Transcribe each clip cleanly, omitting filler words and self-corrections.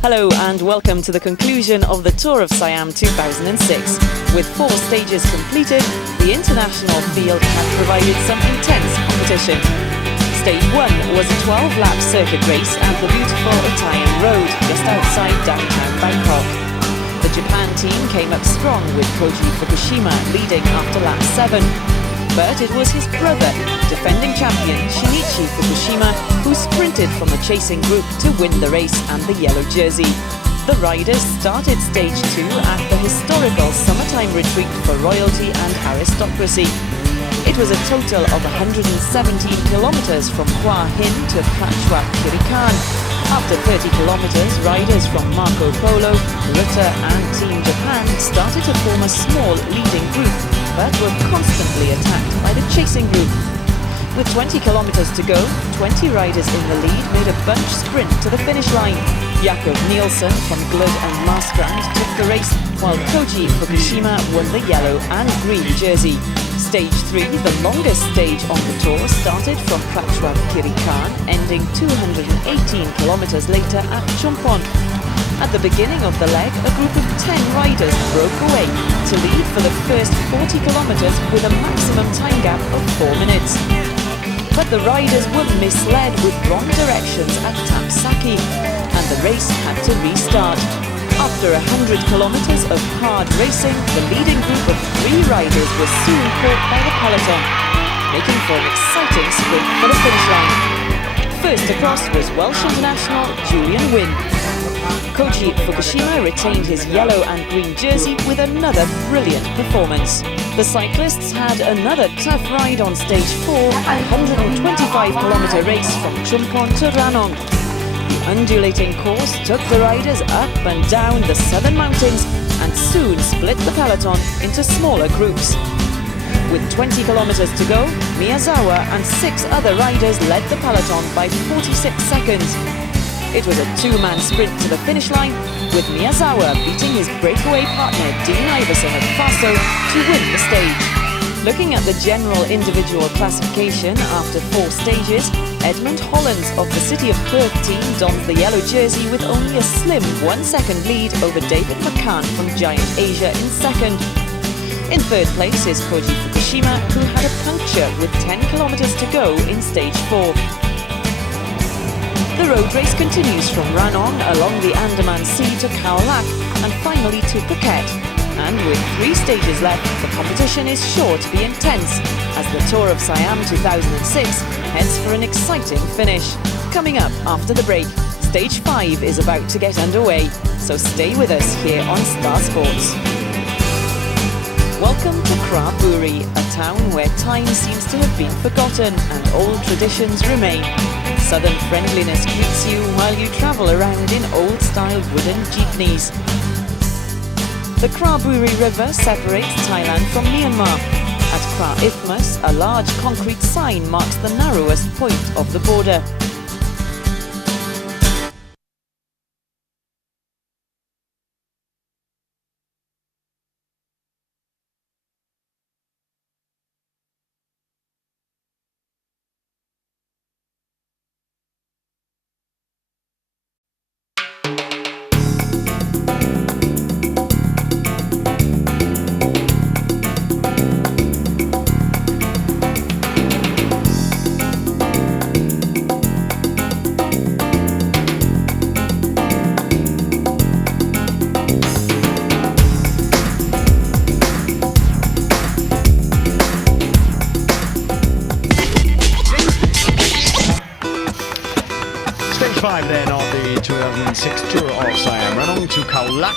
Hello and welcome to the conclusion of the Tour of Siam 2006. With 4 stages completed, the international field had provided some intense competition. Stage 1 was a 12-lap circuit race at the beautiful Italian road just outside downtown Bangkok. The Japan team came up strong with Koji Fukushima leading after lap 7. But it was his brother, defending champion Shinichi Fukushima, who sprinted from the chasing group to win the race and the yellow jersey. The riders started stage 2 at the historical summertime retreat for royalty and aristocracy. It was a total of 117 kilometers from Hua Hin to Kachwa Kirikan. After 30 kilometers, riders from Marco Polo, Ruta and Team Japan started to form a small leading group, but were constantly attacked by the chasing group. With 20 kilometers to go, 20 riders in the lead made a bunch sprint to the finish line. Jakob Nielsen from Glud and Marstrand took the race, while Koji Fukushima won the yellow and green jersey. Stage 3, the longest stage on the tour, started from Kachwa Kirikan, ending 218 kilometers later at Chumpon. At the beginning of the leg, a group of 10 riders broke away to lead for the first 40 kilometers with a maximum time gap of 4 minutes. But the riders were misled with wrong directions at Tapsaki, and the race had to restart. After 100 kilometers of hard racing, the leading group of 3 riders was soon caught by the peloton, making for an exciting sprint for the finish line. First across was Welsh international Julian Wynne. Koji Fukushima retained his yellow and green jersey with another brilliant performance. The cyclists had another tough ride on stage 4, a 125-kilometer race from Chumpon to Ranong. The undulating course took the riders up and down the southern mountains and soon split the peloton into smaller groups. With 20 kilometers to go, Miyazawa and 6 other riders led the peloton by 46 seconds. It was a 2-man sprint to the finish line, with Miyazawa beating his breakaway partner Dean Iverson of Faso to win the stage. Looking at the general individual classification after 4 stages, Edmund Hollands of the City of Perth team donned the yellow jersey with only a slim 1-second lead over David McCann from Giant Asia in second. In third place is Koji Fukushima, who had a puncture with 10 kilometers to go in stage 4. The road race continues from Ranong along the Andaman Sea to Khao Lak and finally to Phuket. And with 3 stages left, the competition is sure to be intense as the Tour of Siam 2006 heads for an exciting finish. Coming up after the break, stage 5 is about to get underway, so stay with us here on Star Sports. Welcome to Kra Buri, a town where time seems to have been forgotten and old traditions remain. Southern friendliness greets you while you travel around in old-style wooden jeepneys. The Kra Buri River separates Thailand from Myanmar. At Kra Ifmas, a large concrete sign marks the narrowest point of the border. Stage 5 then of the 2006 Tour of Siam. Ranong to Khao Lak,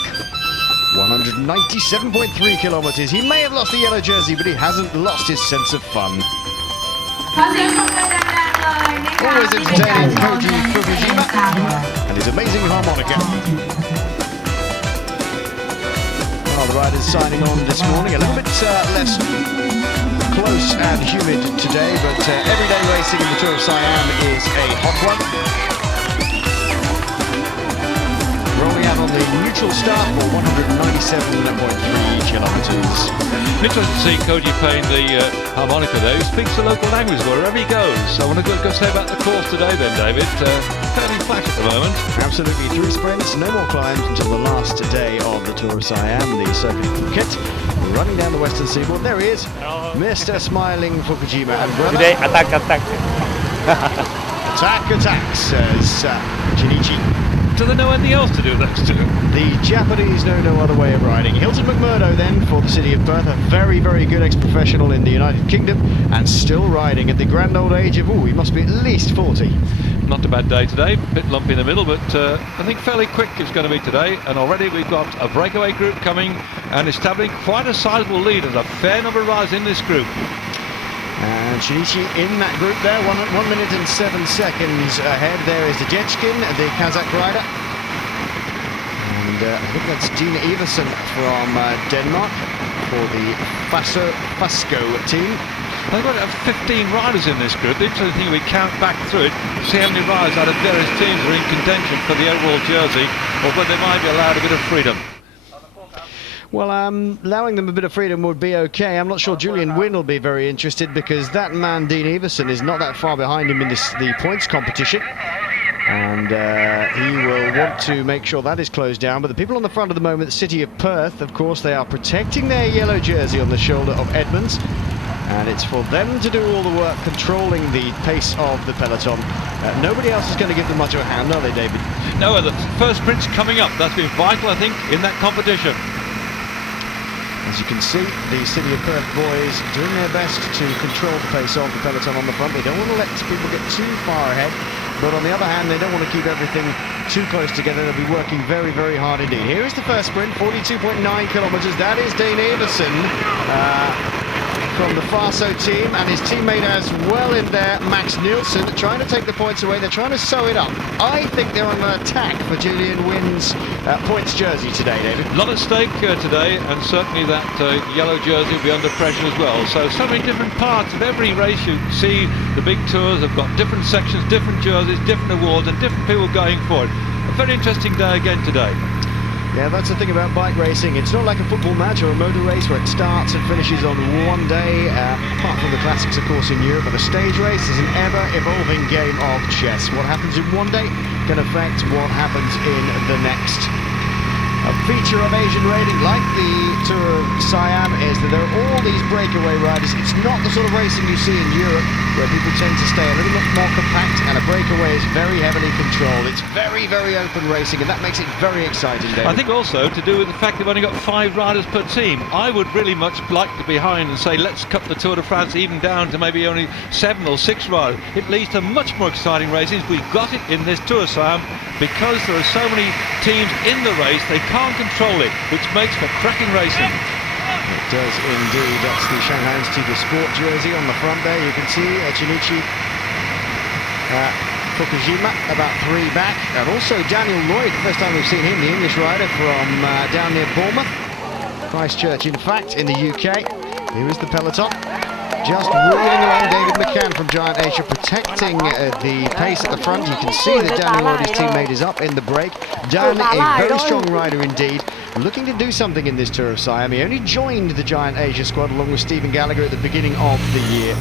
197.3 kilometers. He may have lost the yellow jersey, but he hasn't lost his sense of fun. Always entertaining Koji Fukushima and his amazing harmonica. Well, the riders signing on this morning, a little bit less close and humid today, but everyday racing in the Tour of Siam is a hot one. Rolling out on the neutral start for 197.3 kilometres. Interesting to see Koji playing the harmonica there. He speaks the local language wherever he goes. So I want to go say about the course today then, David. Fairly flat at the moment. Absolutely, 3 sprints, no more climbs until the last day of the Tour of Siam, the circuit of Phuket. Running down the western seaboard, there he is, Mr. Smiling Fukushima and brother. Today, attack. Attack, says Shinichi. Do they know anything else to do those two? The Japanese know no other way of riding. Hilton McMurdo then for the city of Perth, a very, very good ex-professional in the United Kingdom and still riding at the grand old age of, he must be at least 40. Not a bad day today, a bit lumpy in the middle, but I think fairly quick it's going to be today. And already we've got a breakaway group coming and establishing quite a sizable lead. There's a fair number of riders in this group. And Shinichi in that group there, 1 minute and 7 seconds ahead. There is the Jetskin, the Kazakh rider. And I think that's Dina Iversen from Denmark for the Fasco team. They've got 15 riders in this group. The interesting thing, we count back through it, see how many riders out of various teams are in contention for the overall jersey, or whether they might be allowed a bit of freedom. Well, allowing them a bit of freedom would be okay. I'm not sure Julian Wynne will be very interested because that man, Dean Everson, is not that far behind him in the points competition. And he will want to make sure that is closed down. But the people on the front at the moment, the city of Perth, of course, they are protecting their yellow jersey on the shoulder of Edmonds. And it's for them to do all the work controlling the pace of the peloton. Nobody else is going to give them much of a hand, are they, David? No, the first sprint's coming up. That's been vital, I think, in that competition. As you can see, the City of Perth boys doing their best to control the pace of the peloton on the front. They don't want to let people get too far ahead, but on the other hand, they don't want to keep everything too close together. They'll be working very, very hard indeed. Here is the first sprint, 42.9 kilometres. That is Dane Everson from the Farso team, and his teammate as well in there, Max Nielsen, trying to take the points away. They're trying to sew it up. I think they're on an attack for Julian Wynn's points jersey today, David. A lot at stake today, and certainly that yellow jersey will be under pressure as well. So many different parts of every race. You see the big tours have got different sections, different jerseys, different awards, and different people going for it. A very interesting day again today. Yeah, that's the thing about bike racing. It's not like a football match or a motor race where it starts and finishes on one day, apart from the classics, of course, in Europe. But a stage race is an ever-evolving game of chess. What happens in one day can affect what happens in the next. A feature of Asian racing, like the Tour of Siam, is that there are all these breakaway riders. It's not the sort of racing you see in Europe, where people tend to stay a little bit more compact, and a breakaway is very heavily controlled. It's very, very open racing, and that makes it very exciting, David. I think also to do with the fact they've only got 5 riders per team. I would really much like to be behind and say, let's cut the Tour de France even down to maybe only 7 or 6 riders. It leads to much more exciting races. We got it in this Tour of Siam because there are so many teams in the race, they can't control it, which makes for cracking racing. It does indeed. That's the Shanghai Institute of Sport jersey on the front there. You can see Shinichi Fukushima about 3 back, and also Daniel Lloyd, first time we've seen him, the English rider from down near Bournemouth, Christchurch in fact, in the UK. Here is the peloton. Just wheeling along, David McCann from Giant Asia protecting the pace at the front. You can see that Daniel Lloyd, his teammate, is up in the break. Dan, a very strong rider indeed, looking to do something in this Tour of Siam. He only joined the Giant Asia squad along with Stephen Gallagher at the beginning of the year.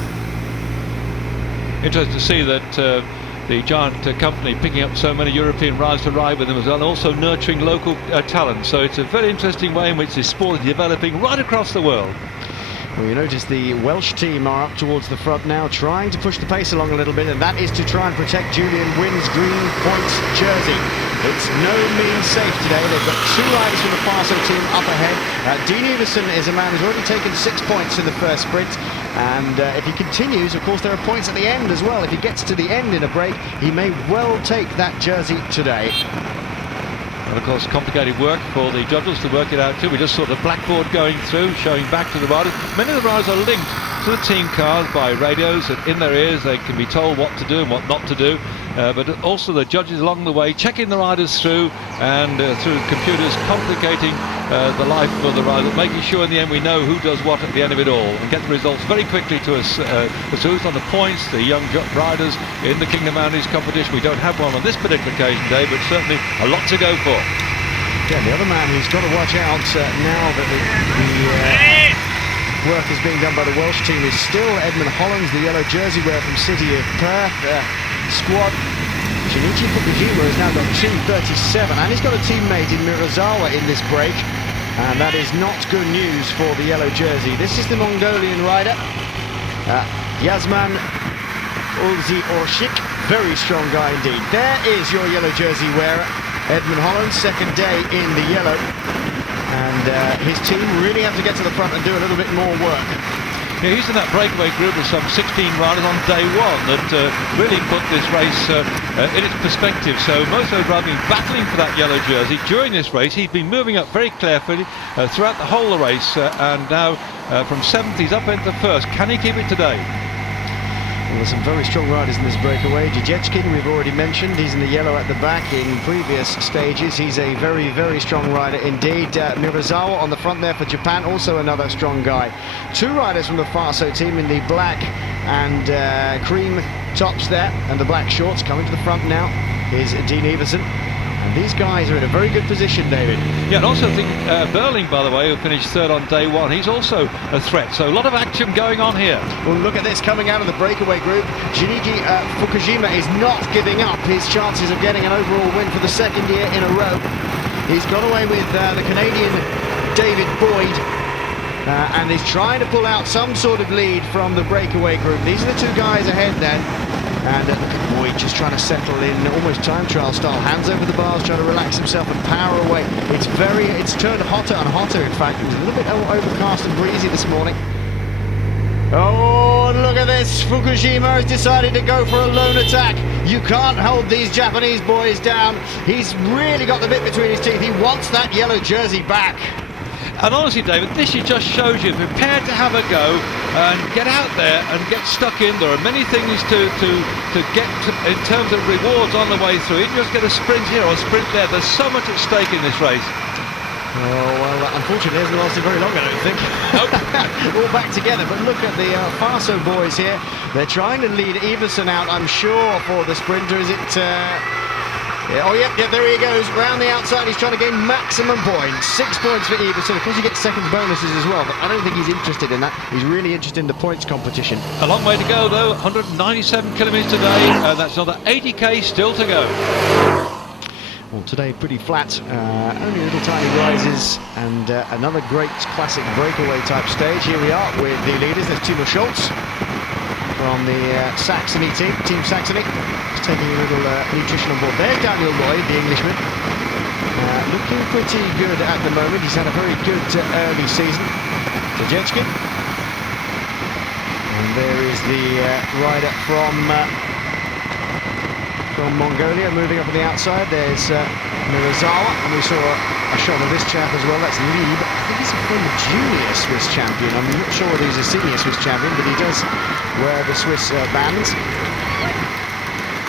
Interesting to see that the Giant company picking up so many European riders to ride with them as well, and also nurturing local talent. So it's a very interesting way in which this sport is developing right across the world. Well, you notice the Welsh team are up towards the front now, trying to push the pace along a little bit, and that is to try and protect Julian Wynn's green points jersey. It's no means safe today. They've got 2 riders from the Farso team up ahead. Dean Everson is a man who's already taken 6 points in the first sprint, and if he continues, of course, there are points at the end as well. If he gets to the end in a break, he may well take that jersey today. And of course, complicated work for the judges to work it out too. We just saw the blackboard going through, showing back to the riders. Many of the riders are linked to the team cars by radios, and in their ears they can be told what to do and what not to do. But also the judges along the way checking the riders through, and through computers complicating the life of the rider, making sure in the end we know who does what at the end of it all, and get the results very quickly to us. Who's on the points, the young riders in the Kingdom Mounties competition. We don't have one on this particular occasion, Dave, but certainly a lot to go for. again, the other man who's got to watch out now that the work is being done by the Welsh team is still Edmund Hollands, the yellow jersey wearer from City of Perth. Squad. Shinichi Fukujima has now got 2:37, and he's got a teammate in Mirazawa in this break, and that is not good news for the yellow jersey. This is the Mongolian rider, Yazman Ulzi Orshik, very strong guy indeed. There is your yellow jersey wearer, Edmund Hollands, second day in the yellow, and his team really have to get to the front and do a little bit more work. Yeah, he's in that breakaway group of some 16 riders on day one that really put this race in its perspective. So most of those riders have been battling for that yellow jersey during this race. He's been moving up very carefully throughout the whole of the race, and now from 7th he's up into first. Can he keep it today? Well, there's some very strong riders in this breakaway. Jajechkin, we've already mentioned, he's in the yellow at the back in previous stages. He's a very, very strong rider indeed. Mirazawa on the front there for Japan, also another strong guy. Two riders from the Faso team in the black and cream tops there, and the black shorts. Coming to the front now is Dean Everson. And these guys are in a very good position, David. Yeah, and also I think Berling, by the way, who finished third on day one, he's also a threat. So a lot of action going on here. Well, look at this coming out of the breakaway group. Shinichi Fukujima is not giving up his chances of getting an overall win for the second year in a row. He's got away with the Canadian David Boyd, and he's trying to pull out some sort of lead from the breakaway group. These are the two guys ahead then. And look at Boyd just trying to settle in, almost time trial style, hands over the bars, trying to relax himself and power away. It's turned hotter and hotter, in fact. It was a little bit overcast and breezy this morning. Oh, look at this. Fukujima has decided to go for a lone attack. You can't hold these Japanese boys down. He's really got the bit between his teeth. He wants that yellow jersey back. And honestly, David, this just shows you prepared to have a go and get out there and get stuck in. There are many things to get in terms of rewards on the way through. You can just get a sprint here or a sprint there. There's so much at stake in this race. Oh, well, unfortunately, it hasn't lasted very long, I don't think. Nope. All back together. But look at the Faso boys here. They're trying to lead Everson out, I'm sure, for the sprinter. Is it... Yeah, oh, yeah, there he goes, round the outside. He's trying to gain maximum points. 6 points for Everson. Of course, he gets second bonuses as well, but I don't think he's interested in that. He's really interested in the points competition. A long way to go, though. 197 kilometres today. That's another 80k still to go. Well, today pretty flat. Only little tiny rises, and another great classic breakaway type stage. Here we are with the leaders. There's Timo Schultz from the Saxony team, Team Saxony. He's taking a little nutrition on board. There's Daniel Lloyd, the Englishman. Looking pretty good at the moment. He's had a very good early season. Jajechkin. And there is the rider from Mongolia moving up on the outside. There's Mirazawa, and we saw a shot of this chap as well. That's Lieb. I think he's a former junior Swiss champion. I'm not sure whether he's a senior Swiss champion, but he does wear the Swiss bands.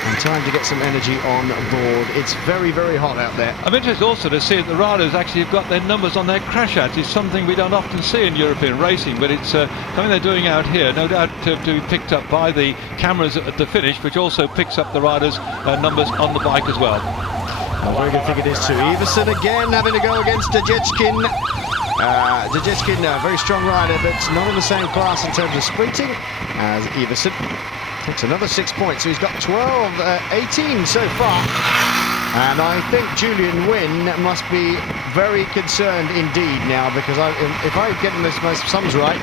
And time to get some energy on board. It's very, very hot out there. I'm interested also to see that the riders actually have got their numbers on their crash outs. It's something we don't often see in European racing, but it's something they're doing out here. No doubt to be picked up by the cameras at the finish, which also picks up the riders' numbers on the bike as well. A very good thing it is too. Everson again having to go against Jajechkin. Jajechkin, a very strong rider, but not in the same class in terms of sprinting as Everson. Takes another 6 points, so he's got 18 so far. And I think Julian Wynne must be very concerned indeed now, because if I'm getting my sums right,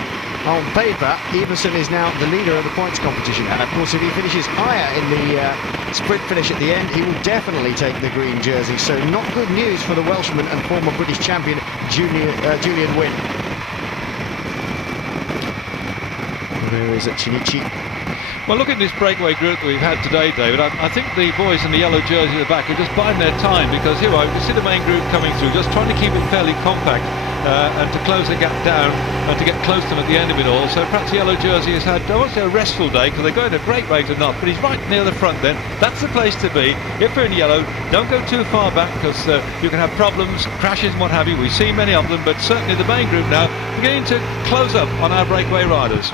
on paper, Everson is now the leader of the points competition. And of course, if he finishes higher in the sprint finish at the end, he will definitely take the green jersey. So not good news for the Welshman and former British champion, Julian Wynne. There is Shinichi. Well, look at this breakaway group that we've had today, David. I think the boys in the yellow jersey at the back are just biding their time, because here you can see the main group coming through, just trying to keep it fairly compact and to close the gap down and to get close to them at the end of it all. So perhaps the yellow jersey has had, I won't say a restful day, because they're going at a great rate or not, but he's right near the front then. That's the place to be. If you're in yellow, don't go too far back, because you can have problems, crashes and what have you. We see many of them, but certainly the main group now beginning to close up on our breakaway riders.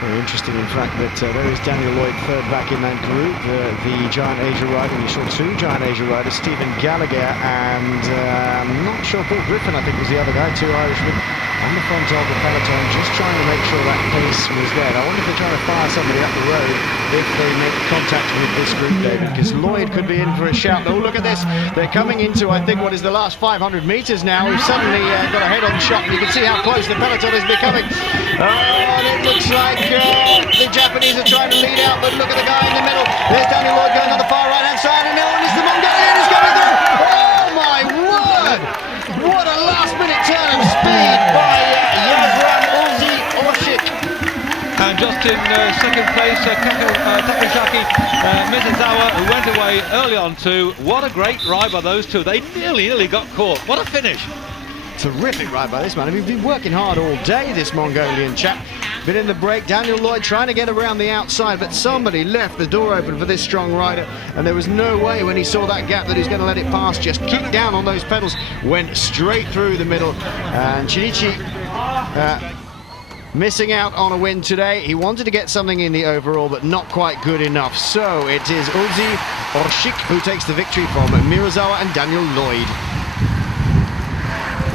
Very interesting, in fact, that there is Daniel Lloyd third back in that group. The Giant Asia rider, we saw two Giant Asia riders, Stephen Gallagher and I'm not sure, Paul Griffin, I think was the other guy, two Irishmen on the front of the peloton, just trying to make sure that pace was there. I wonder if they're trying to fire somebody up the road if they make contact with this group, David, because Lloyd could be in for a shout. Oh, look at this. They're coming into, I think, what is the last 500 metres now. We've suddenly got a head-on shot, and you can see how close the peloton is becoming. And it looks like the Japanese are trying to lead out, but look at the guy in the middle. There's Daniel Lloyd going on the far right-hand side, and now it's the Mongolian who's coming through. Oh, my word! What a last-minute turn of speed by And just in second place, Takashaki Mizuzawa, who went away early on too. What a great ride by those two. They nearly got caught. What a finish. Terrific ride by this man. I mean, we've been working hard all day, this Mongolian chap. Been in the break, Daniel Lloyd trying to get around the outside, but somebody left the door open for this strong rider, and there was no way when he saw that gap that he was going to let it pass. Just kicked down on those pedals, went straight through the middle, and Shinichi missing out on a win today. He wanted to get something in the overall, but not quite good enough. So it is Uzi Orshik who takes the victory from Mirozawa and Daniel Lloyd.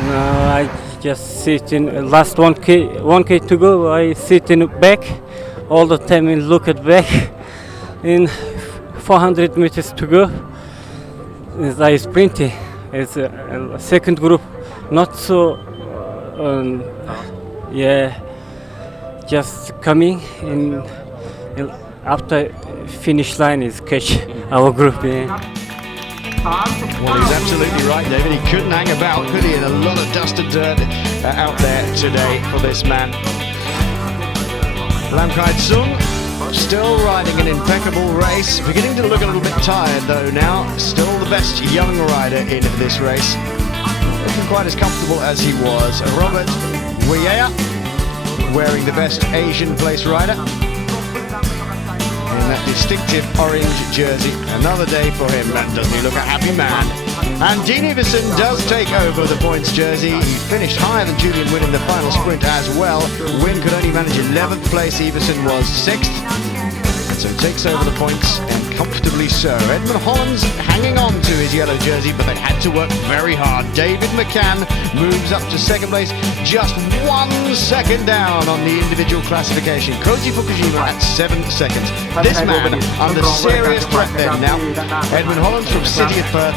No, I just sit in last 1K to go. I sit in the back all the time and look at back. In 400 meters to go, I sprinting. It's a second group, not so. Yeah. Just coming in after finish line is catch our group. Yeah. Well, he's absolutely right, David. He couldn't hang about, could he? And a lot of dust and dirt out there today for this man. Lam Kai-tsung still riding an impeccable race. Beginning to look a little bit tired though now. Still the best young rider in this race. Looking quite as comfortable as he was. Robert Weah, wearing the best Asian place rider in that distinctive orange jersey. Another day for him. Doesn't he look a happy man? And Dean Iverson does take over the points jersey. He finished higher than Julian Wynn in the final sprint as well. Wynn could only manage 11th place. Iverson was 6th. So takes over the points, and comfortably so. Edmund Holland's hanging on to his yellow jersey, but they had to work very hard. David McCann moves up to second place, just 1 second down on the individual classification. Koji Fukujima at 7 seconds. This man under serious threat then now. Edmund Holland from City of Perth,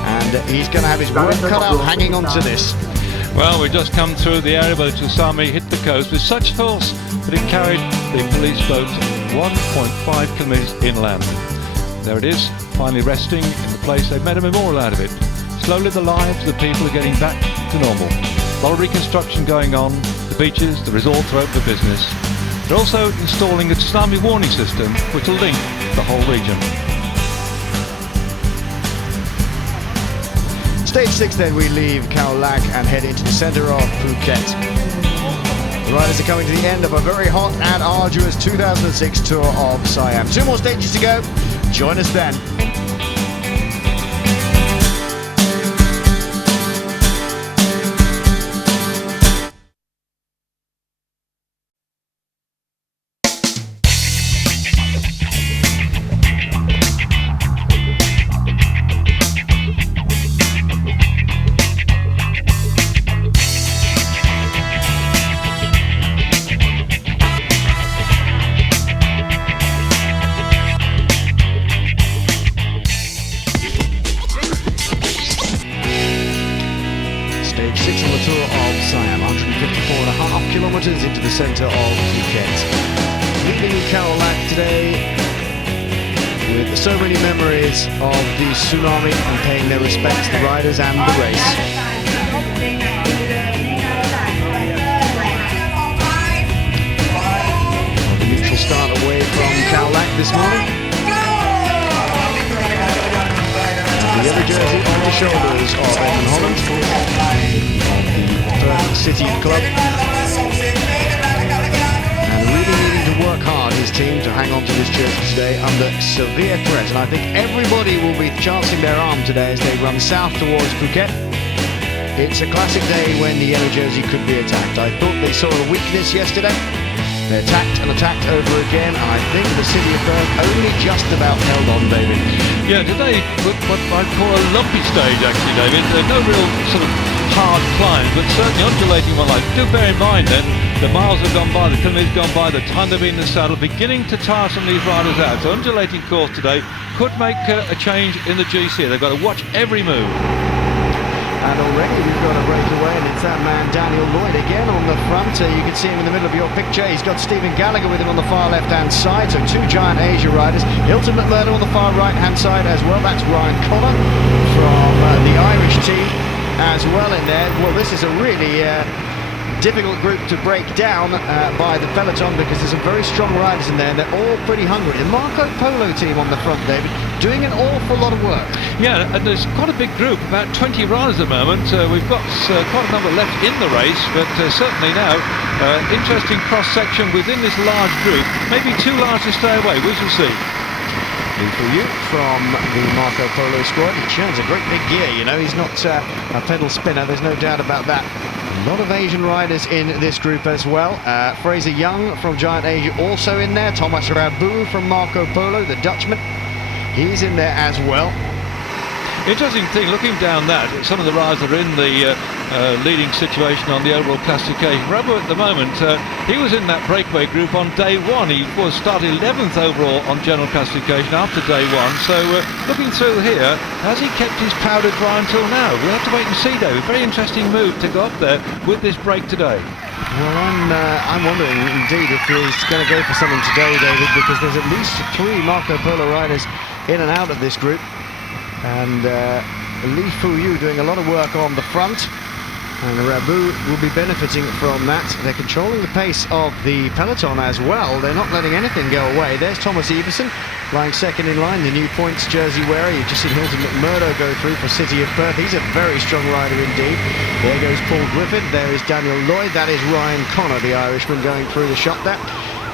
and he's going to have his work cut out hanging on to this. Well, we just come through the area where the tsunami hit the coast with such force that it carried the police boat 1.5 kilometres inland. There it is, finally resting in the place they've made a memorial out of it. Slowly the lives of the people are getting back to normal. A lot of reconstruction going on, the beaches, the resorts are open for business. They're also installing a tsunami warning system which will link the whole region. Stage 6 then, we leave Khao Lak and head into the centre of Phuket. The riders are coming to the end of a very hot and arduous 2006 Tour of Siam. 2 more stages to go. Join us then. Stage 6 on the Tour of Siam, 154.5 kilometres into the centre of Phuket. Leaving Khao Lak today with so many memories of the tsunami and paying their respects to the riders and the race. The neutral start away from Khao Lak this morning. The yellow jersey on the shoulders of Edmund Holland of the Perth City Club. And really needing to work hard, his team, to hang on to this jersey today under severe threat. And I think everybody will be chancing their arm today as they run south towards Phuket. It's a classic day when the yellow jersey could be attacked. I thought they saw a weakness yesterday, They attacked over again, and I think the City of Perth only just about held on, David. Yeah, today what I'd call a lumpy stage, actually, David. No real sort of hard climb, but certainly undulating one. Like, do bear in mind then, the miles have gone by, the kilometres gone by, the time they've been in the saddle, beginning to tire some of these riders out. So undulating course today could make a change in the GC. They've got to watch every move. And already we've got a breakaway, and it's that man Daniel Lloyd again on the front. You can see him in the middle of your picture. He's got Stephen Gallagher with him on the far left-hand side, so two Giant Asia riders. Hilton McMurdo on the far right-hand side as well. That's Ryan Connor from the Irish team as well in there. Well, this is a really difficult group to break down by the peloton, because there's some very strong riders in there, and they're all pretty hungry. The Marco Polo team on the front, David, doing an awful lot of work. Yeah, and there's quite a big group, about 20 riders at the moment. We've got quite a number left in the race, but certainly now, interesting cross-section within this large group. Maybe too large to stay away, we shall see. For you from the Marco Polo squad. He shows a great big gear, you know. He's not a pedal spinner, there's no doubt about that. A lot of Asian riders in this group as well. Fraser Young from Giant Asia also in there. Thomas Rabu from Marco Polo, the Dutchman. He's in there as well. Interesting thing, looking down that, some of the riders are in the leading situation on the overall classification. Rabu at the moment, he was in that breakaway group on day one. He was started 11th overall on general classification after day one. So looking through here, has he kept his powder dry until now? We'll have to wait and see, David. Very interesting move to go up there with this break today. Well, I'm wondering indeed if he's going to go for something today, David, because there's at least three Marco Polo riders in and out of this group. And Li Fuyu doing a lot of work on the front, and Rabu will be benefiting from that. They're controlling the pace of the peloton as well. They're not letting anything go away. There's Thomas Everson lying second in line, the new points jersey wearer. You've just seen Hilton McMurdo go through for City of Perth. He's a very strong rider indeed. There goes Paul Griffin. There is Daniel Lloyd. That is Ryan Connor, the Irishman, going through the shot there.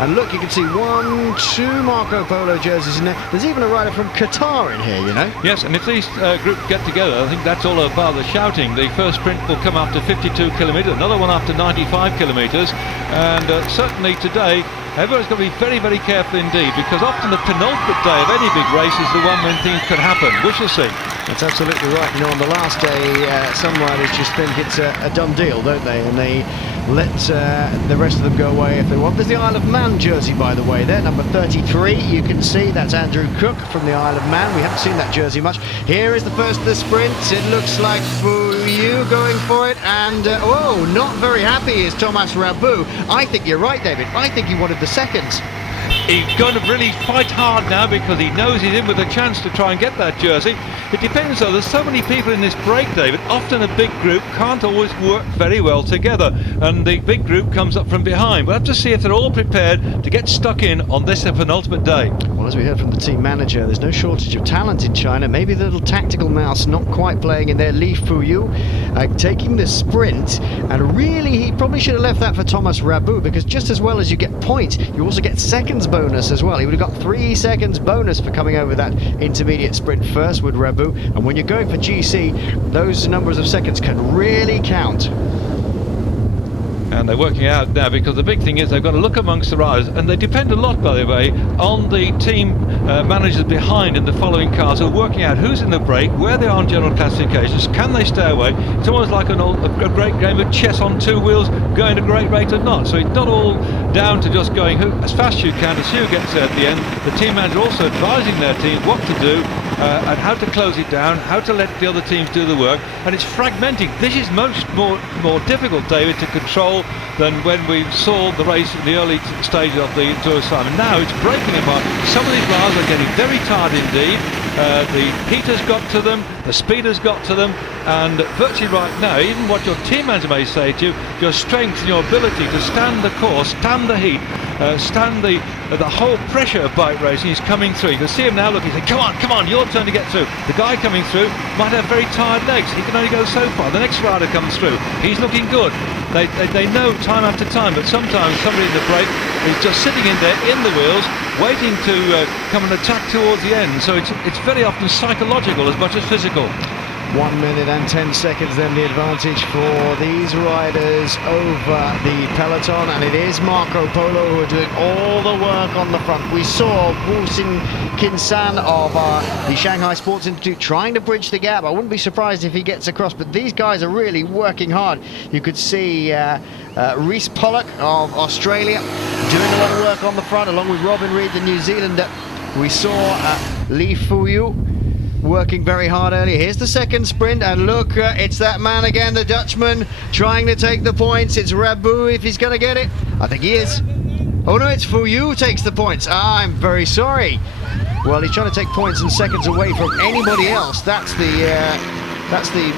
And look, you can see 1, 2 Marco Polo jerseys in there. There's even a rider from Qatar in here, you know. Yes, and if these groups get together, I think that's all about the shouting. The first sprint will come after 52 kilometres, another one after 95 kilometres. And certainly today, everyone's got to be very, very careful indeed, because often the penultimate day of any big race is the one when things could happen. We shall see. That's absolutely right. You know, on the last day, some riders just think it's a done deal, don't they? And they let the rest of them go away if they want. There's the Isle of Man jersey, by the way, there, number 33. You can see that's Andrew Cook from the Isle of Man. We haven't seen that jersey much. Here is the first of the sprint. It looks like Fuyu going for it, and oh, not very happy is Thomas Rabu. I think you're right, David. I think he wanted the seconds. He's going to really fight hard now, because he knows he's in with a chance to try and get that jersey. It depends though, there's so many people in this break, David. Often a big group can't always work very well together, and the big group comes up from behind. We'll have to see if they're all prepared to get stuck in on this penultimate day. Well, as we heard from the team manager, there's no shortage of talent in China. Maybe the little tactical mouse not quite playing in there. Li Fuyu taking the sprint, and really he probably should have left that for Thomas Rabu, because just as well as you get points, you also get seconds bonus as well. He would have got 3 seconds bonus for coming over that intermediate sprint first with Rabu. And when you're going for GC, those numbers of seconds can really count. And they're working out now, because the big thing is they've got to look amongst the riders, and they depend a lot, by the way, on the team managers behind in the following cars, who are working out who's in the break, where they are on general classifications, can they stay away. It's almost like a great game of chess on 2 wheels, going at a great rate or not. So it's not all down to just going as fast as you can to see who gets there at the end. The team manager also advising their team what to do, and how to close it down, how to let the other teams do the work. And it's fragmenting. This is much more difficult, David, to control than when we saw the race in the early stage of the Tour of Siam. And now it's breaking apart. Some of these riders are getting very tired indeed. The heat has got to them, the speed has got to them, and virtually right now, even what your team manager may say to you, your strength and your ability to stand the course, stand the heat, stand the whole pressure of bike racing is coming through. You can see him now looking, saying, come on, your turn to get through. The guy coming through might have very tired legs. He can only go so far. The next rider comes through. He's looking good. They know time after time, but sometimes somebody in the break is just sitting in there in the wheels, waiting to come and attack towards the end. So it's very often psychological as much as physical. 1 minute and 10 seconds then the advantage for these riders over the peloton, and it is Marco Polo who are doing all the work on the front. We saw Wu Kin San of the Shanghai Sports Institute trying to bridge the gap. I wouldn't be surprised if he gets across, but these guys are really working hard. You could see Rhys Pollock of Australia doing a lot of work on the front along with Robin Reid, the New Zealander. We saw Li Fuyu working very hard earlier. Here's the second sprint, and look, it's that man again, the Dutchman, trying to take the points. It's Rabu if he's going to get it. I think he is. Oh no, it's Fuyu who takes the points. I'm very sorry. Well, he's trying to take points and seconds away from anybody else. That's the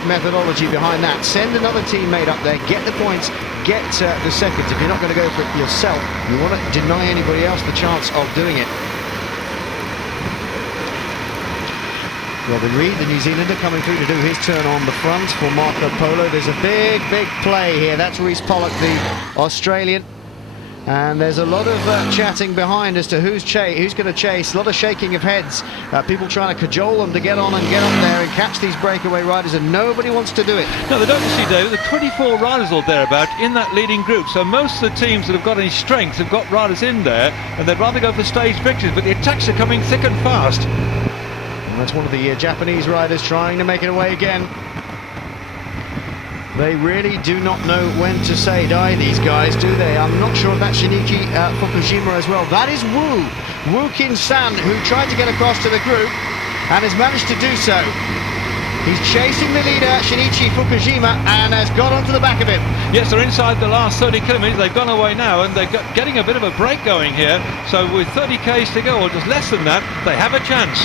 methodology behind that. Send another teammate up there, get the points, get the seconds. If you're not going to go for it yourself, you want to deny anybody else the chance of doing it. Robin Reid, the New Zealander, coming through to do his turn on the front for Marco Polo. There's a big play here. That's Rhys Pollock, the Australian. And there's a lot of chatting behind as to who's going to chase. A lot of shaking of heads. People trying to cajole them to get on and get up there and catch these breakaway riders, and nobody wants to do it. No, they don't, you see, David. There are 24 riders or thereabout in that leading group. So most of the teams that have got any strength have got riders in there, and they'd rather go for stage victories. But the attacks are coming thick and fast. And that's one of the Japanese riders trying to make it away again. They really do not know when to say die, these guys, do they? I'm not sure if that's Shinichi Fukujima as well. That is Wu Kin San, who tried to get across to the group and has managed to do so. He's chasing the leader, Shinichi Fukujima, and has got onto the back of him. Yes, they're inside the last 30 kilometres. They've gone away now, and they're getting a bit of a break going here. So with 30 k's to go, or just less than that, they have a chance.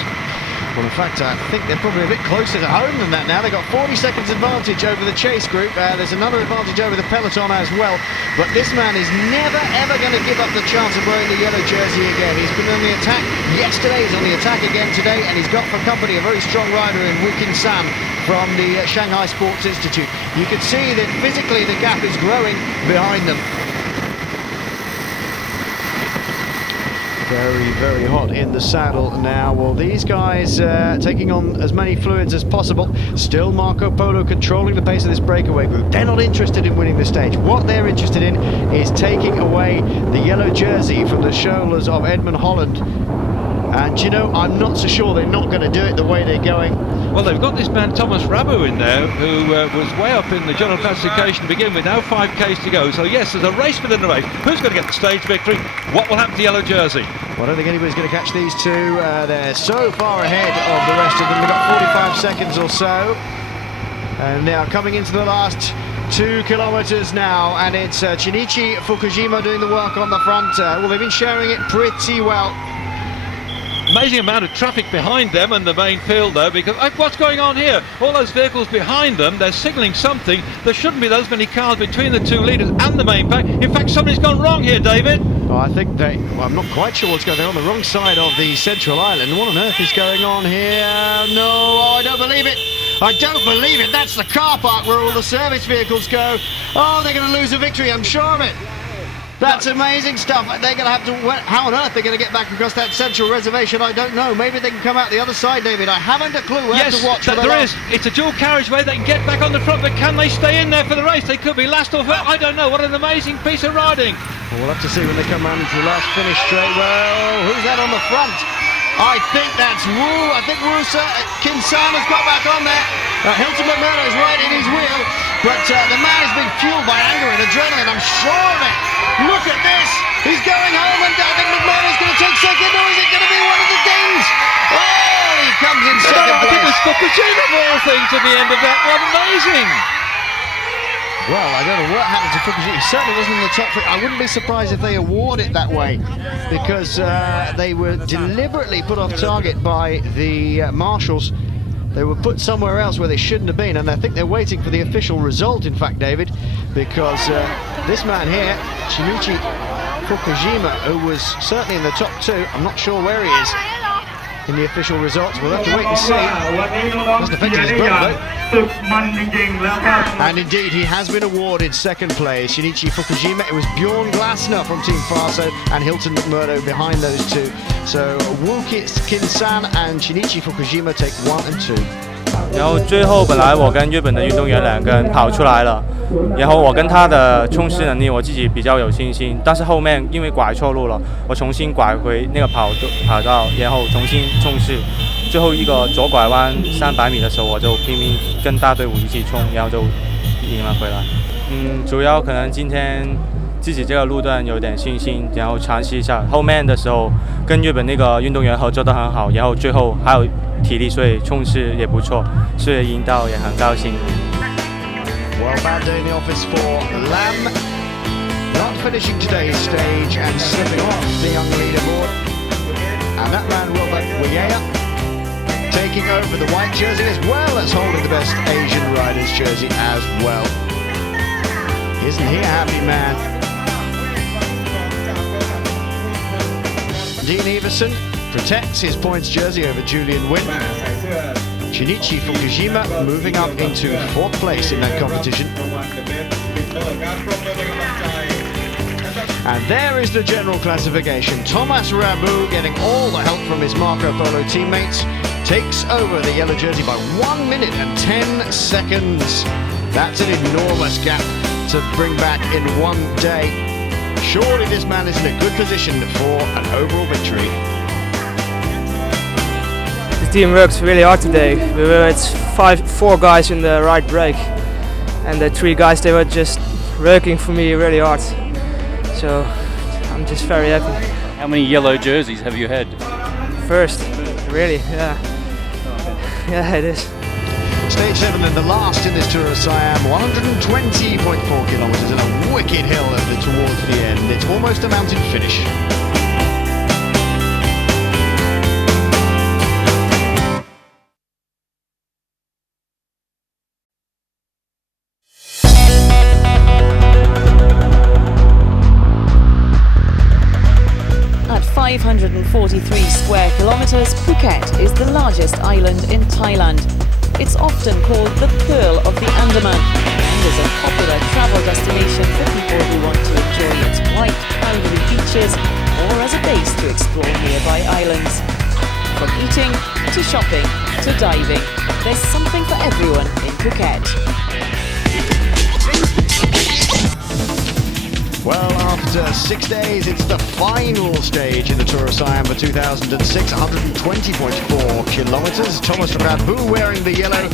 Well, in fact, I think they're probably a bit closer to home than that now. They've got 40 seconds advantage over the chase group. There's another advantage over the peloton as well. But this man is never, ever going to give up the chance of wearing the yellow jersey again. He's been on the attack yesterday, he's on the attack again today, and he's got for company a very strong rider in Wu Kin San from the Shanghai Sports Institute. You can see that physically the gap is growing behind them. Very, very hot in the saddle now. Well, these guys taking on as many fluids as possible. Still Marco Polo controlling the pace of this breakaway group. They're not interested in winning the stage. What they're interested in is taking away the yellow jersey from the shoulders of Edmund Holland. And, you know, I'm not so sure they're not going to do it the way they're going. Well, they've got this man Thomas Rabu in there, who was way up in the general classification to begin with. Now 5 k's to go. So, yes, there's a race within the race. Who's going to get the stage victory? What will happen to the yellow jersey? Well, I don't think anybody's going to catch these two. They're so far ahead of the rest of them. They've got 45 seconds or so. And now coming into the last 2 kilometers now. And it's Shinichi Fukujima doing the work on the front. Well, they've been sharing it pretty well. Amazing amount of traffic behind them and the main field though, because what's going on here? All those vehicles behind them, they're signalling something. There shouldn't be those many cars between the two leaders and the main pack. In fact, something's gone wrong here, David. Oh, I think well, I'm not quite sure what's going on. They're on the wrong side of the central island. What on earth is going on here? No, I don't believe it. I don't believe it. That's the car park where all the service vehicles go. Oh, they're going to lose a victory, I'm sure of it. That's amazing stuff. They're going to have to... How on earth they're going to get back across that central reservation, I don't know. Maybe they can come out the other side, David. I haven't a clue. We'll have to watch. Yes, there is. It's a dual carriageway. They can get back on the front, but can they stay in there for the race? They could be last or first. I don't know. What an amazing piece of riding. Well, we'll have to see when they come round into the last finish straight. Well, who's that on the front? I think that's Wu. I think Kin San has got back on there. Hilton McMurdo is right in his wheel, but the man has been fueled by anger and adrenaline, I'm sure of it. Look at this. He's going home, and I think McMurdo's going to take second, or is it going to be one of the Dings? Oh, he comes in second place. I think it's Fukujima of all things at the end of that one. Amazing. Well, I don't know what happened to Fukujima. He certainly wasn't in the top 3. I wouldn't be surprised if they award it that way, because they were deliberately put off target by the marshals. They were put somewhere else where they shouldn't have been, and I think they're waiting for the official result, in fact, David, because this man here, Shinichi Fukujima, who was certainly in the top 2, I'm not sure where he is in the official results. We'll have to wait and see. He's defending his brother, though. And indeed, he has been awarded second place. Shinichi Fukujima. It was Bjorn Glasner from Team Farso and Hilton McMurdo behind those two. So Wu Kin San and Shinichi Fukujima take 1 and 2. 然后最后本来我跟日本的运动员2个人跑出来了，然后我跟他的冲刺能力我自己比较有信心，但是后面因为拐错路了，我重新拐回那个跑道，然后重新冲刺，最后一个左拐弯300米的时候，我就拼命跟大队伍一起冲，然后就赢了回来。主要可能今天自己这个路段有点信心，然后尝试一下。后面的时候跟日本那个运动员合作得很好，然后最后还有体力，所以冲刺也不错，所以赢到也很高兴。Well, bad day in the office for Lam. Not finishing today's stage and slipping off the young leaderboard. And that man, Robert Wiyea, taking over the white jersey as well as holding the best Asian riders jersey as well. Isn't he a happy man? Dean Everson protects his points jersey over Julian Wynn. Shinichi Fukujima moving up into 4th place in that competition. And there is the general classification. Thomas Rabu, getting all the help from his Marco Polo teammates, takes over the yellow jersey by 1 minute and 10 seconds. That's an enormous gap to bring back in one day. Surely this man is in a good position for an overall victory. The team worked really hard today. It's 4 guys in the right brake, and the 3 guys, they were just working for me really hard. So I'm just very happy. How many yellow jerseys have you had? First, really, yeah. Yeah, it is. Stage 7 and the last in this Tour of Siam, 120.4 kilometres and a wicked hill towards the end. It's almost a mountain finish. At 543 square kilometres, Phuket is the largest island in Thailand. It's often called the Pearl of the Andaman and is a popular travel destination for people who want to enjoy its white, ivory beaches or as a base to explore nearby islands. From eating, to shopping, to diving, there's something for everyone in Phuket. Well, after 6 days, it's the final stage in the Tour of Siam for 2006, 120.4 kilometres. Thomas Rabu wearing the yellow.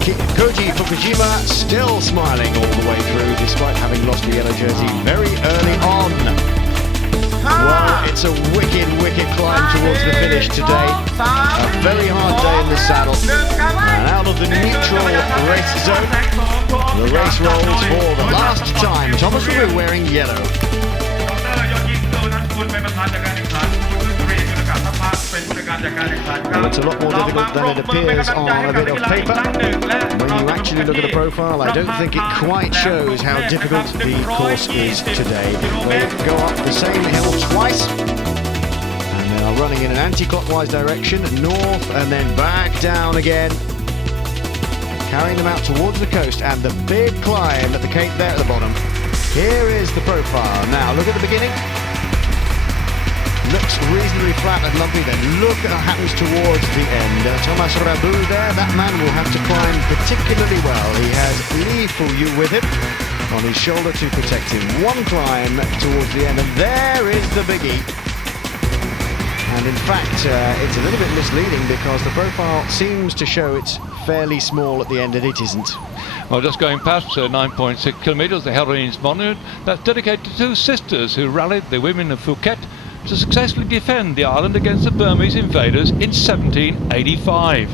Koji Fukujima still smiling all the way through, despite having lost the yellow jersey very early on. Well, it's a wicked, wicked climb towards the finish today. A very hard day in the saddle. And out of the neutral race zone, the race rolls for the last time. Thomas Rabu wearing yellow. Well, it's a lot more difficult than it appears on a bit of paper. When you actually look at the profile, I don't think it quite shows how difficult the course is today. They go up the same hill twice, and they are running in an anti-clockwise direction, north and then back down again, carrying them out towards the coast, and the big climb at the cape there at the bottom. Here is the profile. Now, look at the beginning. Looks reasonably flat and lumpy, then look at what happens towards the end. Thomas Rabu there, that man will have to climb particularly well. He has Lee Fu-yu with him on his shoulder to protect him. One climb towards the end, and there is the biggie. And in fact, it's a little bit misleading because the profile seems to show it's fairly small at the end, and it isn't. Well, just going past 9.6 kilometres, the Heroines Monument, that's dedicated to 2 sisters who rallied the women of Phuket to successfully defend the island against the Burmese invaders in 1785.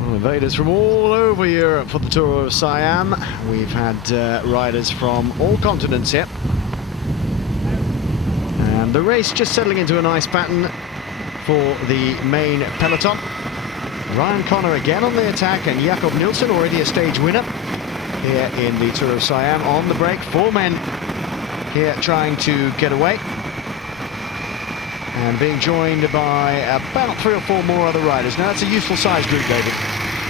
Well, invaders from all over Europe for the Tour of Siam. We've had riders from all continents here. And the race just settling into a nice pattern for the main peloton. Ryan Connor again on the attack, and Jakob Nielsen, already a stage winner here in the Tour of Siam, on the break. 4 men here trying to get away, and being joined by about 3 or 4 more other riders. Now that's a useful size group, David.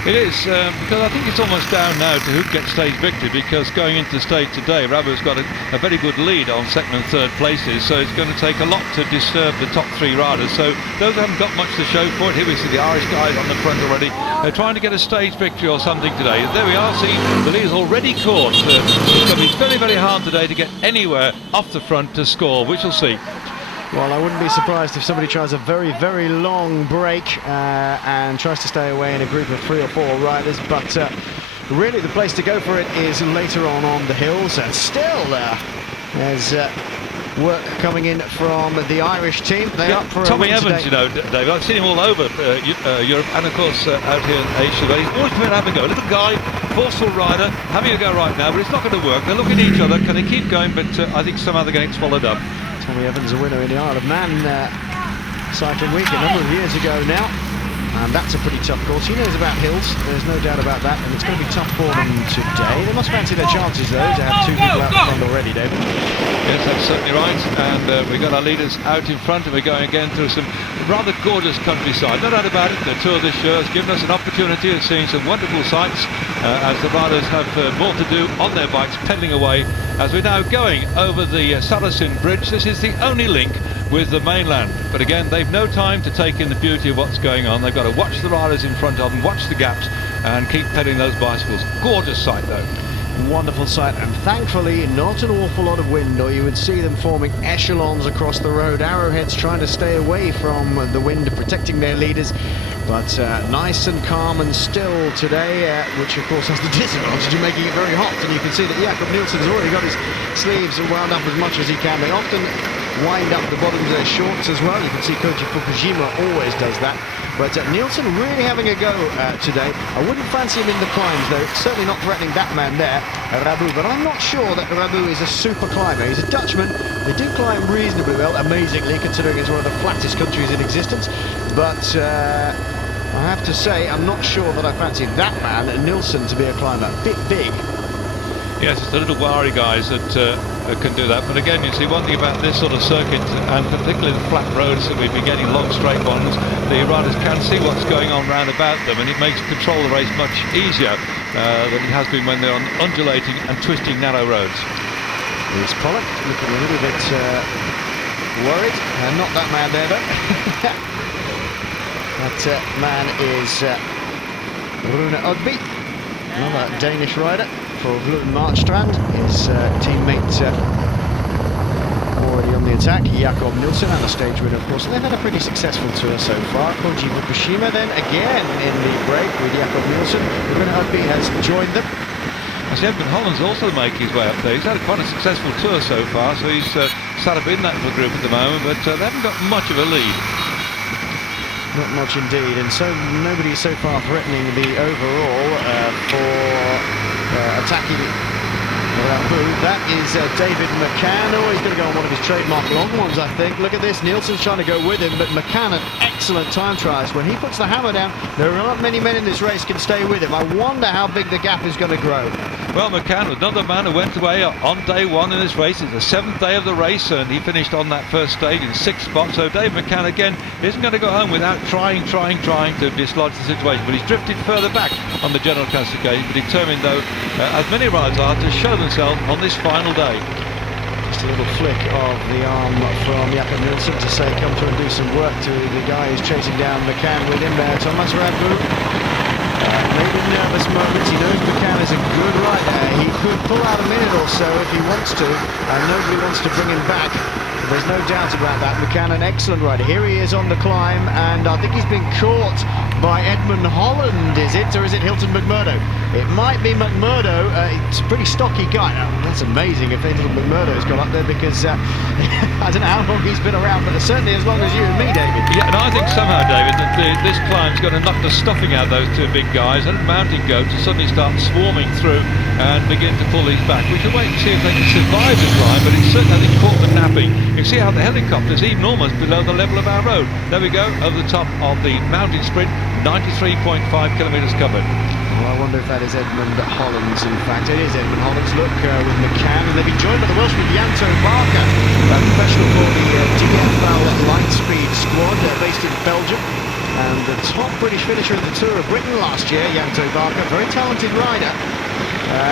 It is, because I think it's almost down now to who gets stage victory, because going into the stage today, Rabu's got a very good lead on second and third places, so it's going to take a lot to disturb the top three riders. So those who haven't got much to show for it, here we see the Irish guys on the front already. They're trying to get a stage victory or something today. There we are, see, the lead is already caught. It's going to be very, very hard today to get anywhere off the front to score, which we'll see. Well, I wouldn't be surprised if somebody tries a very, very long break and tries to stay away in a group of 3 or 4 riders, but really the place to go for it is later on the hills, and still there's work coming in from the Irish team. They're up for Tommy a win Evans, today. you know, Dave, I've seen him all over Europe and of course out here in Asia, but he's always been having a go. A little guy, forceful rider, having a go right now, but it's not going to work. They're looking at each other, can they keep going, but I think somehow they're getting swallowed up. Tommy Evans, a winner in the Isle of Man cycling week a number of years ago now, and that's a pretty tough course. He knows about hills, there's no doubt about that, and it's going to be tough for them today. They must fancy their chances though to have 2 people out front already, David. Yes, that's certainly right, and we've got our leaders out in front, and we're going again through some rather gorgeous countryside. No doubt about it, the tour this year has given us an opportunity of seeing some wonderful sights as the riders have more to do on their bikes, pedalling away as we're now going over the Saracen Bridge. This is the only link with the mainland, but again they've no time to take in the beauty of what's going on. They've got to watch the riders in front of them, watch the gaps, and keep pedaling those bicycles. Gorgeous sight though. Wonderful sight, and thankfully not an awful lot of wind, or you would see them forming echelons across the road. Arrowheads trying to stay away from the wind, protecting their leaders, but nice and calm and still today, which of course has the disadvantage of making it very hot. And you can see that Jakob Nielsen's already got his sleeves wound up as much as he can. They often wind up the bottoms of their shorts as well. You can see Koji Fukujima always does that. But Nielsen really having a go today. I wouldn't fancy him in the climbs though, certainly not threatening that man there, Rabu, but I'm not sure that Rabu is a super climber. He's a Dutchman, they do climb reasonably well, amazingly, considering it's one of the flattest countries in existence, but I have to say I'm not sure that I fancy that man, Nielsen, to be a climber. Bit big. Yes, it's the little wiry guys that can do that. But again, you see one thing about this sort of circuit, and particularly the flat roads that we've been getting, long straight ones, the riders can see what's going on round about them, and it makes control of the race much easier than it has been when they're on undulating and twisting narrow roads. Here's Pollock looking a little bit worried. Not that man there though. That man is Rune Udby, another Danish rider for Gluten Marchstrand. His teammate already on the attack, Jakob Nielsen, and a stage winner of course. And they've had a pretty successful tour so far. Koji Fukushima then again in the break with Jakob Nielsen. Rune Udby has joined them. I see Edmund Holland's also making his way up there. He's had quite a successful tour so far, so he's sat up in that little group at the moment, but they haven't got much of a lead. Not much indeed, and so nobody so far threatening the overall for attacking Rabu. That is David McCann. Oh, he's going to go on one of his trademark long ones, I think. Look at this, Nielsen's trying to go with him, but McCann, an excellent time trials. When he puts the hammer down, there aren't many men in this race can stay with him. I wonder how big the gap is going to grow. Well, McCann, another man who went away on day one in this race. It's the 7th day of the race, and he finished on that first stage in 6th spot. So Dave McCann, again, isn't going to go home without trying to dislodge the situation. But he's drifted further back on the general classification, but determined, though, as many riders are, to show themselves on this final day. Just a little flick of the arm from Jakob Nielsen to say, come through and do some work to the guy who's chasing down McCann with him there, Thomas Rabu. Maybe nervous moments. He knows McCann is a good rider. He could pull out a minute or so if he wants to, and nobody wants to bring him back. There's no doubt about that. McCann, an excellent rider. Here he is on the climb, and I think he's been caught by Edmund Holland, is it? Or is it Hilton McMurdo? It might be McMurdo. It's a pretty stocky guy. Oh, that's amazing if Hilton McMurdo's gone up there, because I don't know how long he's been around, but certainly as long as you and me, David. Yeah, and I think somehow, David, that this climb's going to knock the stuffing out of those two big guys, and mountain goats will suddenly start swarming through and begin to pull these back. We can wait and see if they can survive the climb, but it's certainly, I think, caught them napping. You can see how the helicopter's even almost below the level of our road. There we go, over the top of the mountain sprint, 93.5 kilometres covered. Well, I wonder if that is Edmund Hollands. In fact, it is Edmund Hollands. Look, with McCann, and they've been joined by the Welshman Janto Barker, a professional for the DFL Lightspeed squad, based in Belgium. And the top British finisher of the Tour of Britain last year, Janto Barker, very talented rider.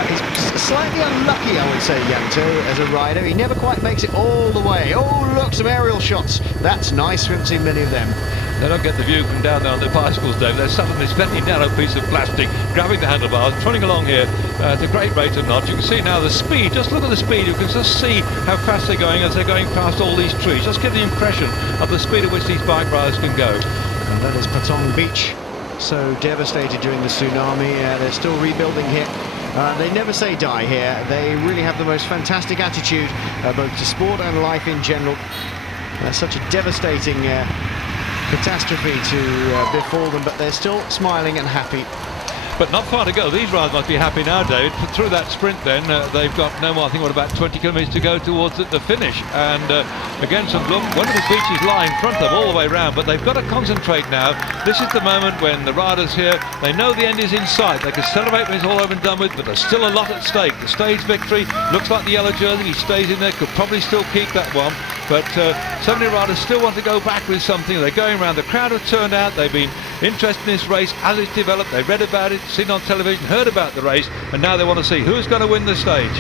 He's slightly unlucky, I would say, Janto, as a rider. He never quite makes it all the way. Oh, look, some aerial shots. That's nice. We haven't seen many of them. They don't get the view from down there on their bicycles, Dave. They're sat on this very narrow piece of plastic, grabbing the handlebars, trotting along here at a great rate of knots. You can see now the speed. Just look at the speed. You can just see how fast they're going as they're going past all these trees. Just get the impression of the speed at which these bike riders can go. And that is Patong Beach, so devastated during the tsunami. They're still rebuilding here. They never say die here. They really have the most fantastic attitude, both to sport and life in general. Such a devastating catastrophe to befall them, but they're still smiling and happy. But not far to go. These riders must be happy now, David. Through that sprint then, they've got no more, I think, about 20 kilometres to go towards the finish. And again, some wonderful beaches lie in front of them all the way round, but they've got to concentrate now. This is the moment when the riders here, they know the end is in sight. They can celebrate when it's all over and done with, but there's still a lot at stake. The stage victory looks like the yellow jersey. He stays in there, could probably still keep that one. But so many riders still want to go back with something. They're going around. The crowd have turned out. They've been interested in this race as it's developed. They've read about it, seen on television, heard about the race, and now they want to see who's going to win the stage.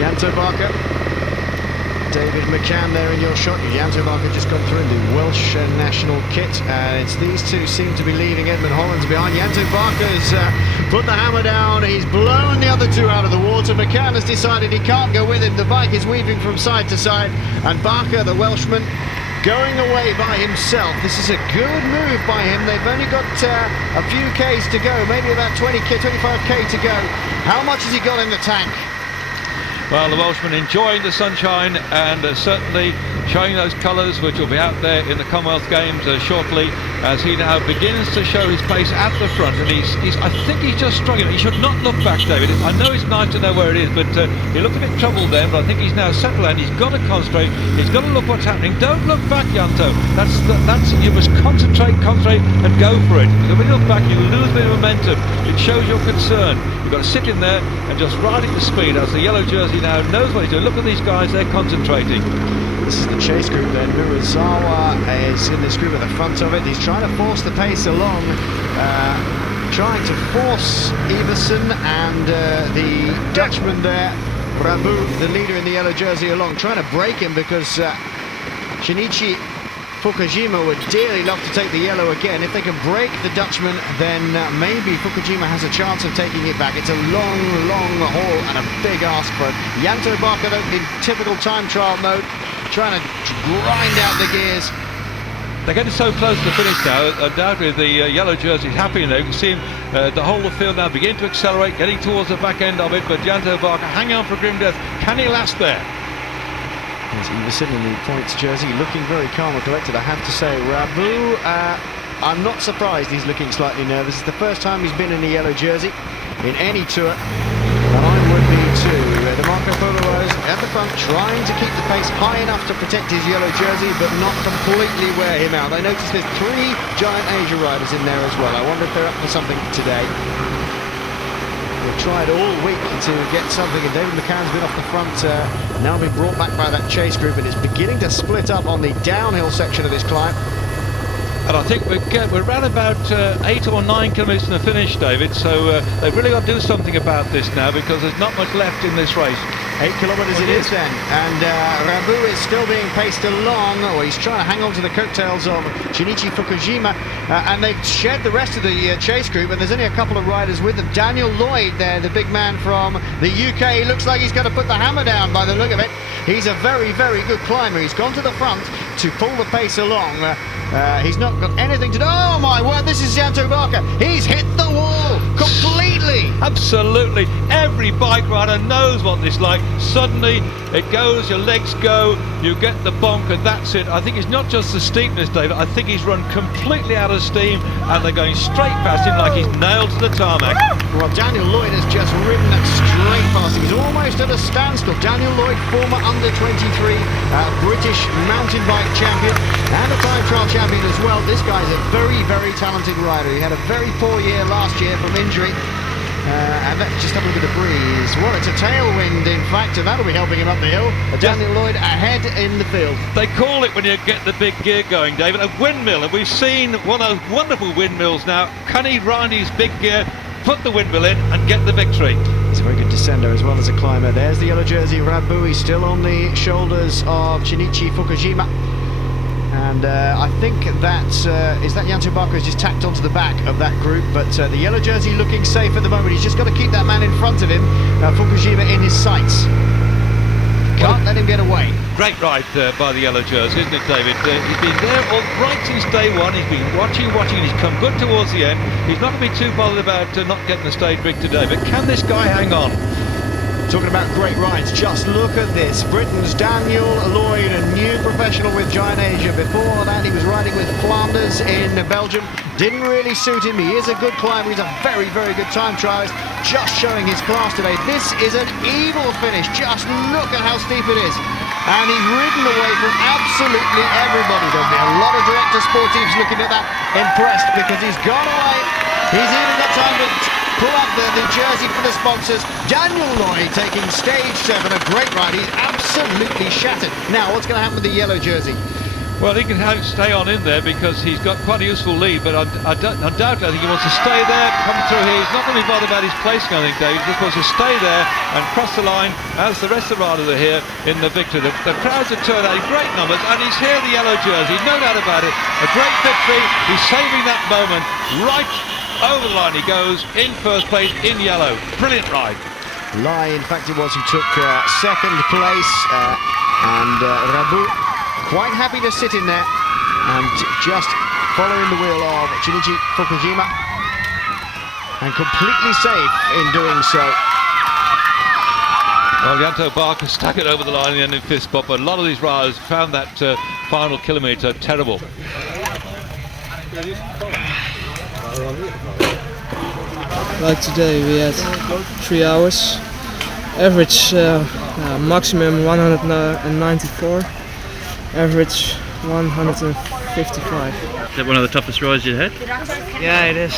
Janto Barker, David McCann there in your shot. Janto Barker just got through in the Welsh national kit. It's these two seem to be leaving Edmund Hollands behind. Janto Barker's put the hammer down. He's blown the other two out of the water. McCann has decided he can't go with him. The bike is weaving from side to side, and Barker, the Welshman, going away by himself. This is a good move by him. They've only got a few Ks to go, maybe about 25K to go. How much has he got in the tank? Well, the Welshman enjoying the sunshine and certainly showing those colours which will be out there in the Commonwealth Games shortly, as he now begins to show his pace at the front. And I think he's just struggling. He should not look back, David. I know it's nice to know where it is, but he looked a bit troubled then, but I think he's now settled and he's got to concentrate. He's got to look what's happening. Don't look back, Janto. That's you must concentrate and go for it. Because when you look back, you lose a bit of momentum. It shows your concern. You've got to sit in there and just ride it to speed, as the yellow jersey now knows what he's doing. Look at these guys, they're concentrating. This is the chase group then. Murazawa is in this group at the front of it. He's trying to force the pace along, trying to force Iversen and the Dutchman there, Rabu, the leader in the yellow jersey, along, trying to break him because Shinichi Fukujima would dearly love to take the yellow again. If they can break the Dutchman, then maybe Fukujima has a chance of taking it back. It's a long, long haul and a big ask for it. Janto Barker, though, in typical time trial mode, trying to grind out the gears. They're getting so close to the finish now. Undoubtedly, the yellow jersey is happy in there. You can see him, the whole of the field now begin to accelerate, getting towards the back end of it. But Janto Barker hanging on for grim death. Can he last there? There's Iversen in the points jersey, looking very calm and collected, I have to say. Rabu, I'm not surprised he's looking slightly nervous. It's the first time he's been in a yellow jersey in any tour, and I would be too. The Marco Polo riders at the front, trying to keep the pace high enough to protect his yellow jersey, but not completely wear him out. I noticed there's 3 Giant Asia riders in there as well. I wonder if they're up for something today. We've tried all week to get something, and David McCann's been off the front, now been brought back by that chase group, and it's beginning to split up on the downhill section of this climb. And I think we're around about 8 or 9 kilometres from the finish, David, so they've really got to do something about this now, because there's not much left in this race. 8 kilometres it is then, and Rabu is still being paced along, or he's trying to hang on to the coattails of Shinichi Fukujima, and they've shed the rest of the chase group, and there's only a couple of riders with them. Daniel Lloyd there, the big man from the UK, he looks like he's going to put the hammer down by the look of it. He's a very, very good climber. He's gone to the front to pull the pace along. He's not got anything to do. Oh my word, this is Janto Barker. He's hit the wall completely. Absolutely. Every bike rider knows what this is like. Suddenly it goes, your legs go, you get the bonk, and that's it. I think it's not just the steepness, David. I think he's run completely out of steam, and they're going straight past him like he's nailed to the tarmac. Well, Daniel Lloyd has just ridden straight past him. He's almost at a standstill. Daniel Lloyd, former under-23 British mountain bike champion and a time trial champion as well. This guy's a very, very talented rider. He had a very poor year last year from injury. And let's just have a look at the breeze. Well, it's a tailwind, in fact, and that'll be helping him up the hill. Daniel Lloyd ahead in the field. They call it, when you get the big gear going, David, a windmill, and we've seen one of those wonderful windmills now. Can he ride his big gear, put the windmill in and get the victory? He's a very good descender as well as a climber. There's the yellow jersey, Rabui, still on the shoulders of Shinichi Fukujima. And I think that is that Jan Tobacco is just tacked onto the back of that group, but the yellow jersey looking safe at the moment. He's just got to keep that man in front of him, Fukujima, in his sights. Can't let him get away. Great ride by the yellow jersey, isn't it, David? He's been there all right since day one. He's been watching, and he's come good towards the end. He's not going to be too bothered about not getting the stage rig today, but can this guy hang on? Talking about great rides, just look at this. Britain's Daniel Lloyd, a new professional with Giant Asia. Before that, he was riding with Flanders in Belgium. Didn't really suit him. He is a good climber. He's a very, very good time trialist. Just showing his class today. This is an evil finish. Just look at how steep it is. And he's ridden away from absolutely everybody. There'll be a lot of director sportives looking at that, impressed, because he's gone away. He's even got time to pull up the jersey for the sponsors. Daniel Lloyd taking stage 7, a great ride. He's absolutely shattered. Now, what's going to happen with the yellow jersey? Well, he can stay on in there because he's got quite a useful lead, but undoubtedly I think he wants to stay there, come through here. He's not going to be bothered about his placing, I think, Dave. He just wants to stay there and cross the line as the rest of the riders are here in the victory. The crowds have turned out in great numbers, and he's here, the yellow jersey, no doubt about it. A great victory. He's saving that moment right over the line. He goes in first place in yellow. Brilliant ride. Lai, in fact, it was who took second place, and Rabu quite happy to sit in there and just following the wheel of Shinichi Fukujima, and completely safe in doing so. Well, Yanto Barker stuck it over the line in the end in fifth spot, but a lot of these riders found that final kilometre terrible. Like today, we had 3 hours, average maximum 194, average 155. Is that one of the toughest rides you had? Yeah, it is.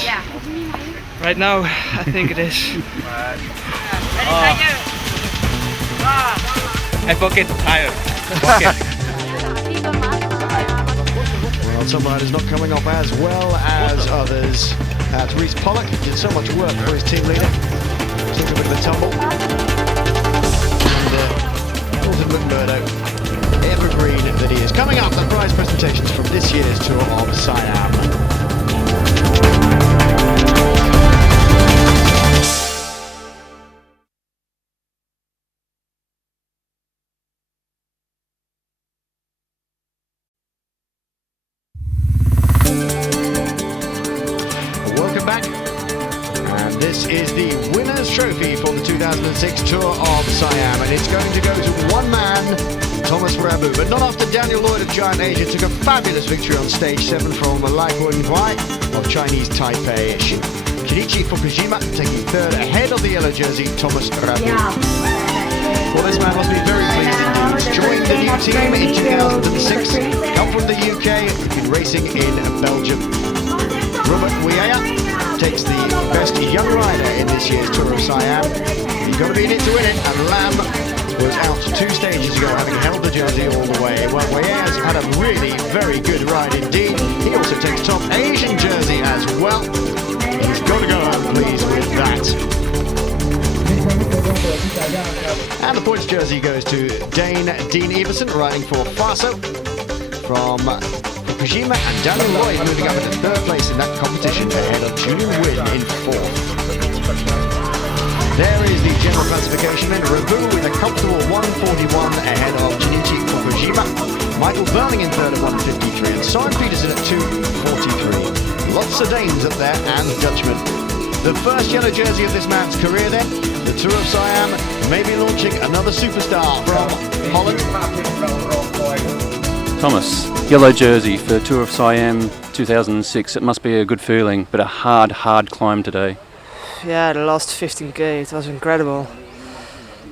Right now, I think it is. I forget tired. Well, some riders not coming off as well as others. Reece Pollock did so much work for his team leader. Took a bit of a tumble. And Alton McMurdo, evergreen that he is. Coming up, the prize presentations from this year's Tour of Siam. Welcome back, and this is the winner's trophy for the 2006 Tour of Siam, and it's going to go to one man, Thomas Rabu, but not after Daniel Lloyd of Giant Asia took a fabulous victory on stage 7 from Lai Guanghai of Chinese Taipei. Shinichi Fukujima taking third ahead of the yellow jersey, Thomas Rabu. Well, this man must be very pleased indeed. He's joined the new team in 2006, come from the UK, been racing in Belgium. Robert Weah takes the best young rider in this year's Tour of Siam. You've got to be in it to win it, and Lam was out 2 stages ago, having held the jersey all the way. Well, Weah's had a really very good ride indeed. He also takes top Asian jersey as well. He's got to go home pleased with that. And the points jersey goes to Dean Everson, riding for Faso from Fukujima, and Daniel Lloyd moving up into 3rd place in that competition ahead of Julian Wynn in 4th. There is the general classification then. Rabu with a comfortable 141 ahead of Shinichi Fukujima. Michael Burning in 3rd at 153, and Simon Peterson at 243. Lots of Danes up there and Dutchmen. The first yellow jersey of this man's career then. The Tour of Siam may be launching another superstar from Holland. Thomas, yellow jersey for Tour of Siam 2006. It must be a good feeling, but a hard climb today. Yeah, the last 15k, it was incredible.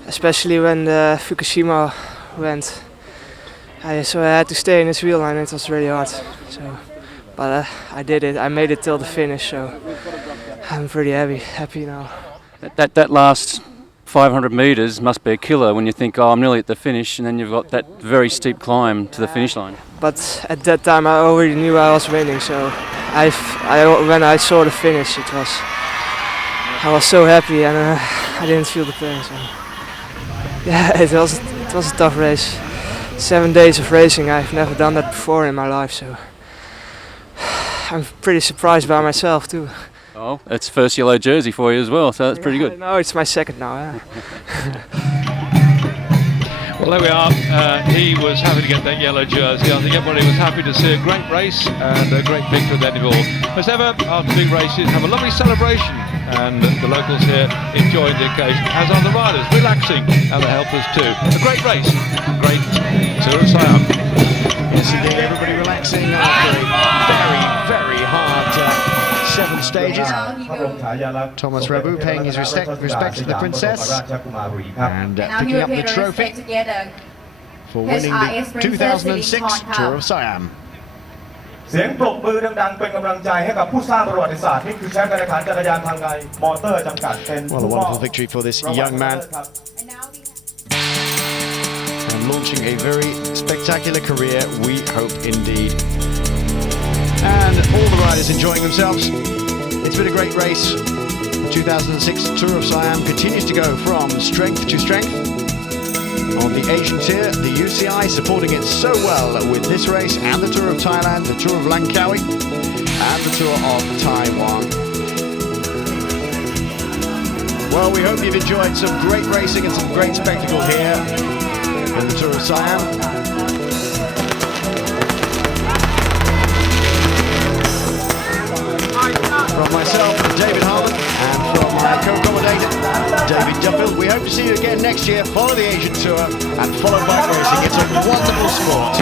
Especially when the Fukushima went. So I had to stay in his wheel line, it was really hard. But I did it, I made it till the finish, so I'm pretty happy now. That last 500 metres must be a killer when you think, oh, I'm nearly at the finish, and then you've got that very steep climb to the finish line. But at that time I already knew I was winning, so when I saw the finish, I was so happy, and I didn't feel the pain. So. Yeah, it was a tough race. 7 days of racing, I've never done that before in my life, so I'm pretty surprised by myself too. Oh, it's first yellow jersey for you as well, so that's pretty good. No, it's my second now. Yeah. Well, there we are. He was happy to get that yellow jersey. I think everybody was happy to see a great race and a great victory at the end of it all. As ever, after big races, have a lovely celebration, and the locals here enjoying the occasion, as are the riders, relaxing, and the helpers too. A great race, great Tour of Siam. Yes, indeed, everybody relaxing after a very, very hard 7 stages. Thomas Rabu paying his respect to the princess and picking up the trophy for winning the 2006 Tour of Siam. เสียงปรบมือดังๆเป็นกำลังใจให้กับผู้สร้างประวัติศาสตร์นี่คือแชมป์การแข่งขันจักรยานทางไกลมอเตอร์จำกัดเป็น Well, a wonderful victory for this young man, and launching a very spectacular career, we hope indeed. And all the riders enjoying themselves. It's been a great race. The 2006 Tour of Siam continues to go from strength to strength. On the Asian Tour, the UCI supporting it so well with this race and the Tour of Thailand, the Tour of Langkawi and the Tour of Taiwan. Well, we hope you've enjoyed some great racing and some great spectacle here in the Tour of Siam. From myself, David Harlan, and from my co-commentator, David Duffield, we hope to see you again next year. Follow the Asian Tour and follow bike racing. It's a wonderful sport.